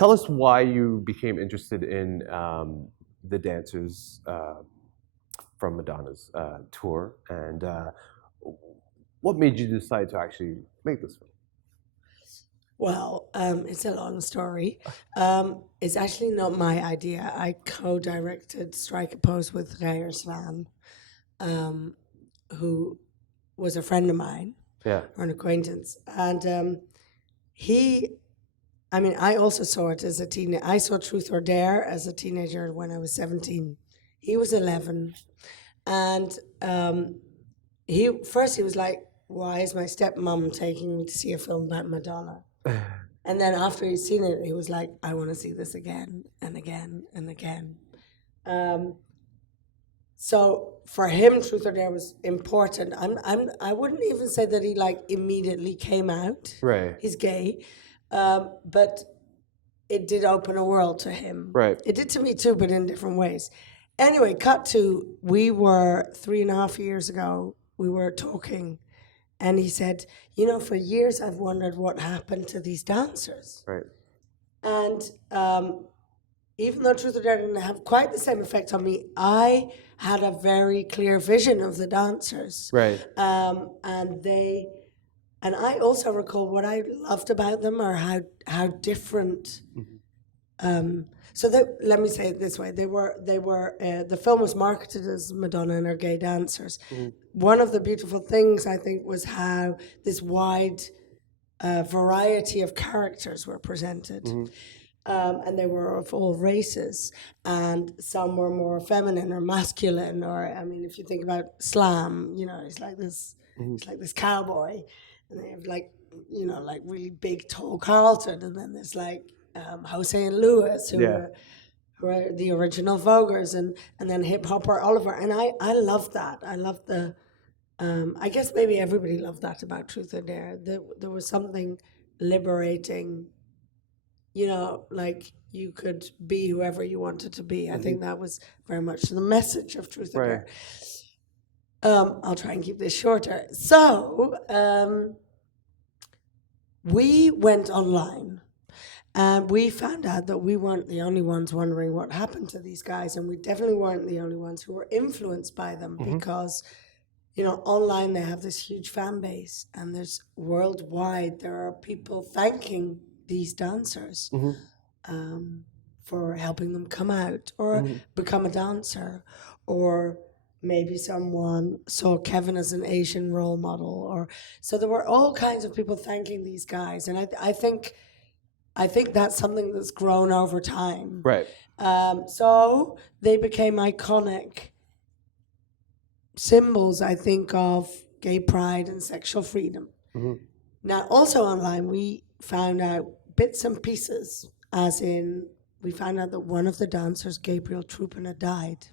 tell us why you became interested in the dancers from Madonna's tour, and what made you decide to actually make this film? Well, it's a long story. It's actually not my idea. I co-directed Strike a Pose with Geir Svan, who was a friend of mine, Yeah. or an acquaintance. And I also saw it as a teenager. I saw Truth or Dare as a teenager when I was 17. He was 11. And he was like, why is my stepmom taking me to see a film about Madonna? And then after he'd seen it, he was like, I want to see this again and again and again. So for him, Truth or Dare was important. I wouldn't even say that he like immediately came out. Right. He's gay, but it did open a world to him. Right. It did to me too, but in different ways. Anyway, cut to, we were 3.5 years ago, we were talking, and he said, you know, for years I've wondered what happened to these dancers. Right. And even though Truth or Dare didn't have quite the same effect on me, I had a very clear vision of the dancers. Right. And I also recall what I loved about them, or how different. Let me say it this way: the film was marketed as Madonna and her gay dancers. One of the beautiful things, I think, was how this wide variety of characters were presented. And they were of all races, and some were more feminine or masculine, or, I mean, if you think about Slam, you know, it's like this cowboy, and they have like, you know, like really big, tall Carlton, and then there's like Jose and Lewis, who were the original Voguers, and then hip hopper Oliver, and I loved that. I loved the, I guess maybe everybody loved that about Truth or Dare. There was something liberating. You know, like you could be whoever you wanted to be. I think that was very much the message of Truth or Dare. I'll try and keep this shorter. So we went online, and we found out that we weren't the only ones wondering what happened to these guys, and we definitely weren't the only ones who were influenced by them, because, you know, online they have this huge fan base, and there's worldwide, there are people thanking these dancers for helping them come out or become a dancer, or maybe someone saw Kevin as an Asian role model, or so there were all kinds of people thanking these guys, and I think that's something that's grown over time. Right. So they became iconic symbols, I think, of gay pride and sexual freedom. Now, also online, we found out bits and pieces, as in, we found out that one of the dancers, Gabriel Trupin, had died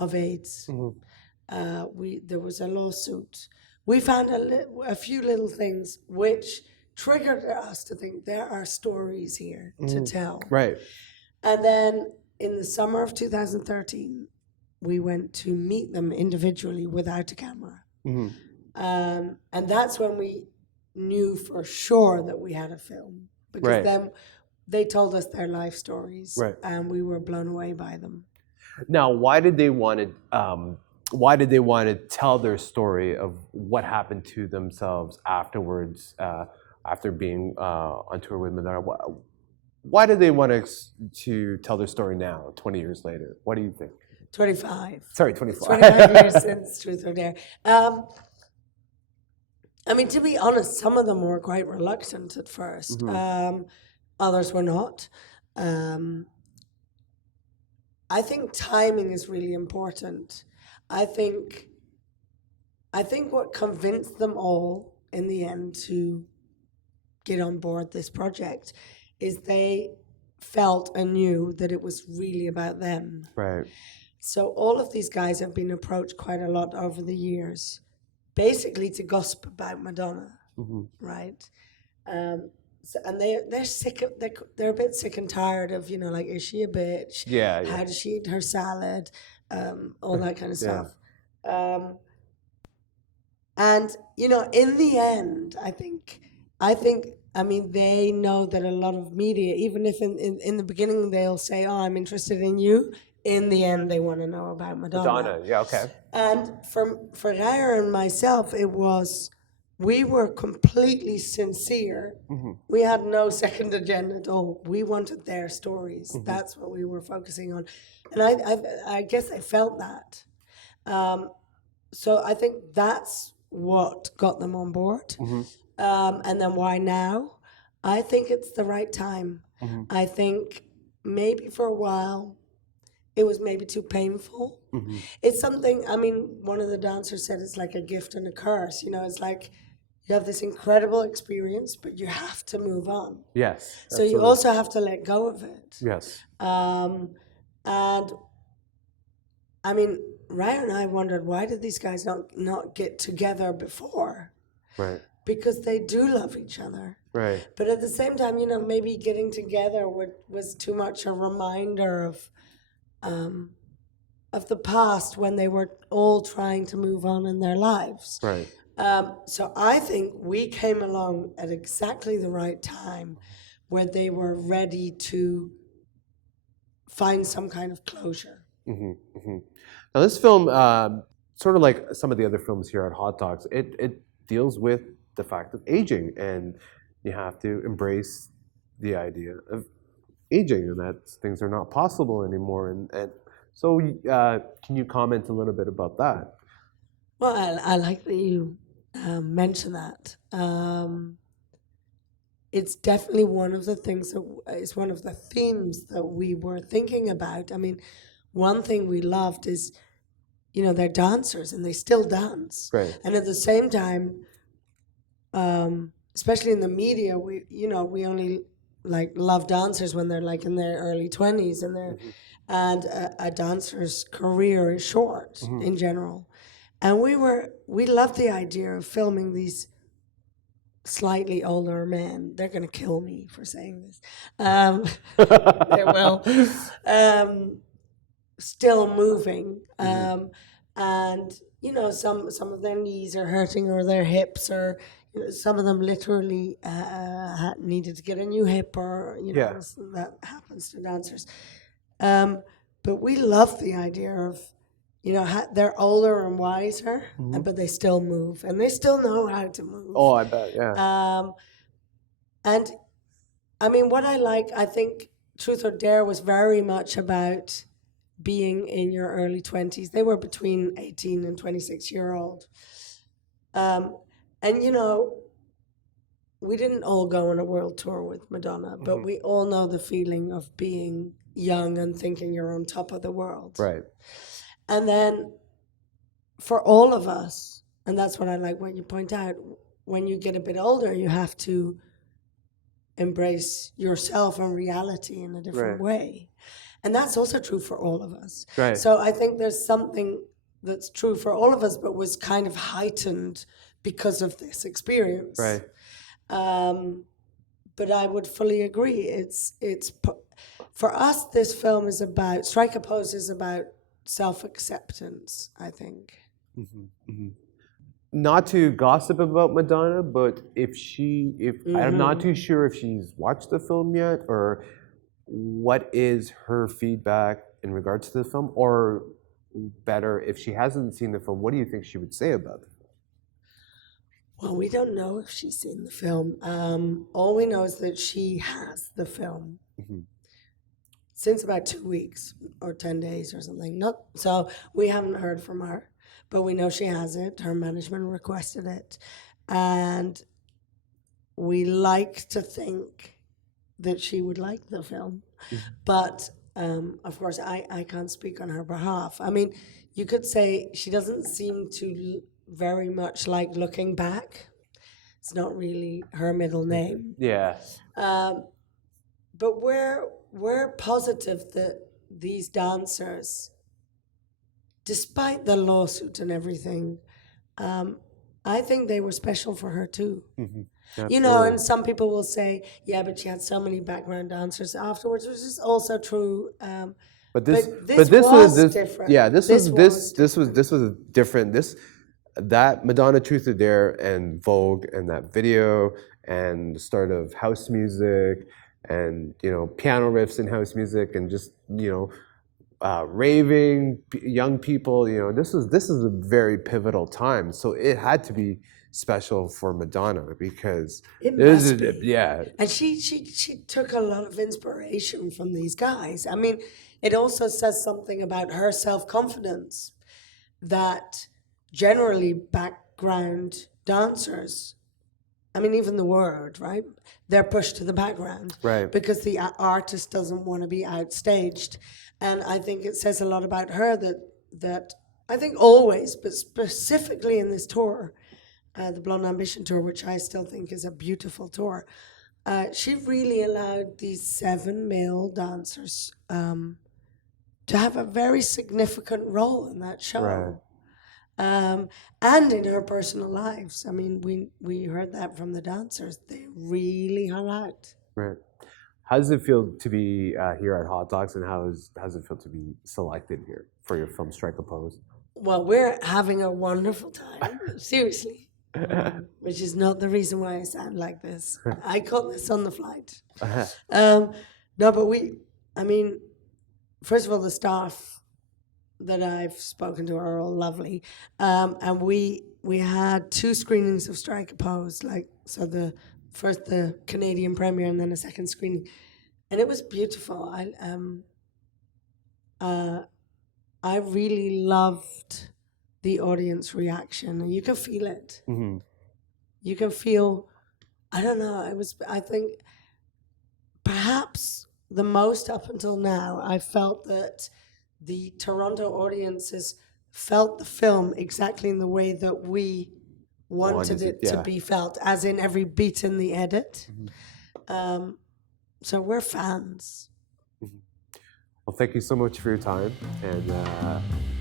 of AIDS. There was a lawsuit. We found a few little things which triggered us to think there are stories here to tell. Right. And then in the summer of 2013, we went to meet them individually without a camera. And that's when we knew for sure that we had a film, because then they told us their life stories, and we were blown away by them. Now, why did they want to tell their story of what happened to themselves afterwards, after being on tour with Madonna? Why did they want to tell their story now, 20 years later? What do you think? 25. Sorry, 25. 25 years since Truth or Dare. I mean, to be honest, some of them were quite reluctant at first. Others were not. I think timing is really important. I think what convinced them all in the end to get on board this project is they felt and knew that it was really about them. Right. So all of these guys have been approached quite a lot over the years, basically to gossip about Madonna, right? So, and they're sick of, they're a bit sick and tired of, you know, like, is she a bitch? Yeah. How does she eat her salad? All that kind of stuff. And, you know, in the end, I think I mean, they know that a lot of media, even if in the beginning they'll say, "Oh, I'm interested in you," in the end they want to know about Madonna. Madonna, yeah, okay. And for Raya and myself, it was, we were completely sincere. We had no second agenda at all. We wanted their stories. That's what we were focusing on, and I guess I felt that. So I think that's what got them on board. And then why now? I think it's the right time. I think maybe for a while it was maybe too painful. It's something, I mean, one of the dancers said it's like a gift and a curse. You know, it's like you have this incredible experience, but you have to move on. Yes. So you also have to let go of it. Yes. And I mean, Ryan and I wondered, why did these guys not get together before? Right. Because they do love each other. Right. But at the same time, you know, maybe getting together was too much a reminder of the past when they were all trying to move on in their lives. Right. So I think we came along at exactly the right time where they were ready to find some kind of closure. Now this film, sort of like some of the other films here at Hot Talks, it deals with the fact of aging, and you have to embrace the idea of aging, and that things are not possible anymore. And so, can you comment a little bit about that? Well, I like that you mention that. It's definitely one of the things that is one of the themes that we were thinking about. I mean, one thing we loved is, you know, they're dancers and they still dance. Right. And at the same time, especially in the media, we only like love dancers when they're like in their early 20s, and and a dancer's career is short in general. And we loved the idea of filming these slightly older men. They're going to kill me for saying this. They will. Still moving. And, you know, some of their knees are hurting, or their hips, or you know, some of them literally needed to get a new hip, or, you know, that happens to dancers. But we love the idea of, you know, they're older and wiser, but they still move, and they still know how to move. Oh, I bet, yeah. And I mean, what I think Truth or Dare was very much about being in your early 20s. They were between 18 and 26-year-old. And, you know, we didn't all go on a world tour with Madonna, but we all know the feeling of being young and thinking you're on top of the world. Right. And then for all of us, and that's what I like when you point out, when you get a bit older, you have to embrace yourself and reality in a different way. And that's also true for all of us. Right. So I think there's something that's true for all of us, but was kind of heightened because of this experience. Right. But I would fully agree. It's for us, this film is about, Strike a Pose is about self-acceptance, I think. Not to gossip about Madonna, but I'm not too sure if she's watched the film yet, or what is her feedback in regards to the film, or better, if she hasn't seen the film, what do you think she would say about it? Well, we don't know if she's seen the film. All we know is that she has the film since about 2 weeks or 10 days or something. So we haven't heard from her, but we know she has it. Her management requested it. And we like to think that she would like the film. But, of course, I can't speak on her behalf. I mean, you could say she doesn't seem to very much like looking back. It's not really her middle name. Yeah. But we're positive that these dancers, despite the lawsuit and everything, I think they were special for her too. You know, and some people will say, yeah, but she had so many background dancers afterwards, which is also true. But this was different. Yeah, this was different. that Madonna Truth or Dare and Vogue and that video and the start of house music and, you know, piano riffs and house music and just, you know, raving young people, you know, this is a very pivotal time. So it had to be special for Madonna because it must be. Yeah. And she took a lot of inspiration from these guys. I mean, it also says something about her self-confidence that generally background dancers, I mean, even the word, right? They're pushed to the background. Right. Because the artist doesn't want to be outstaged. And I think it says a lot about her that I think always, but specifically in this tour, the Blond Ambition tour, which I still think is a beautiful tour, she really allowed these 7 male dancers to have a very significant role in that show. Right. And in her personal lives. I mean, we heard that from the dancers. They really hung out. Right. How does it feel to be here at Hot Docs, and how does it feel to be selected here for your film Strike a Pose? Well, we're having a wonderful time, seriously, which is not the reason why I sound like this. I caught this on the flight. No, but I mean, first of all, the staff that I've spoken to are all lovely. And we had 2 screenings of Strike a Pose, so the Canadian premiere and then a second screening. And it was beautiful. I really loved the audience reaction, and you can feel it. Mm-hmm. You can feel, I don't know, I think perhaps the most up until now, I felt that the Toronto audiences felt the film exactly in the way that we wanted it to be felt, as in every beat in the edit. Mm-hmm. So we're fans. Mm-hmm. Well, thank you so much for your time, and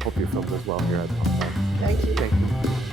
hope your film does well here at Hot Docs. Thank you. Thank you.